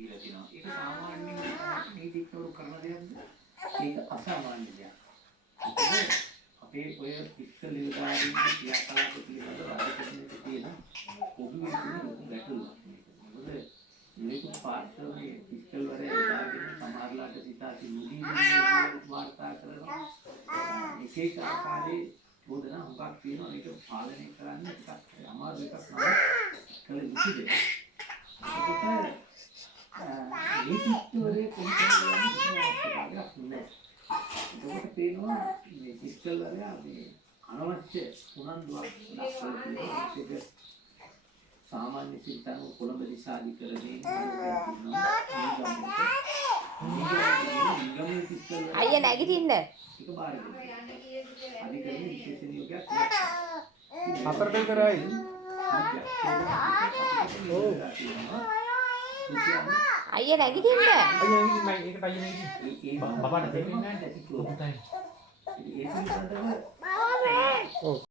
කියලා තියෙනවා. ඒක සාමාන්‍යයෙන් නීතිඥවරු කරන දෙයක්ද? ඒක අසාමාන්‍ය දෙයක්. මොකද අපේ ඔය පිස්කල් නිලධාරීන්ගේ ක්‍රියාකලාප පිළිබඳව රාජකීයක තියෙන පොදුවේ තියෙන ගැටලුවක් මේක. මොකද මේක පාර්ශ්වයේ පිස්කල් වල දාගෙන සමහරලාට සිතාති මුදී වාර්තා කරනවා. එක ආකාරයේ චෝදනා හුඟක් තියෙනවා. ඒක පාලනය කරන්න ටිකක් අමාරු එකක් නෑ. කළ යුතු දෙයක්. ඒකට නීතිඥවරේ කොහොමද කියන්නේ? ඒකට පේනවා මේ පිස්කල් වලයා මේ අනවශ්‍ය උනන්දුවක් දක්වලා තියෙනවා. ඒක සාමාන්‍ය සිතන කොළඹ දිසාධිකරණයේ අයියා නැගිටින්න. ඒක බාර දෙන්න. අධිකරණයේ විශේෂ නියෝගයක් හතරට විතරයි. අයියා නැගිටින්න. අයියා මම ඒකට අයියා නැගිටින්න. බබාට දෙන්නේ නැහැ. ඒ පිළිබඳව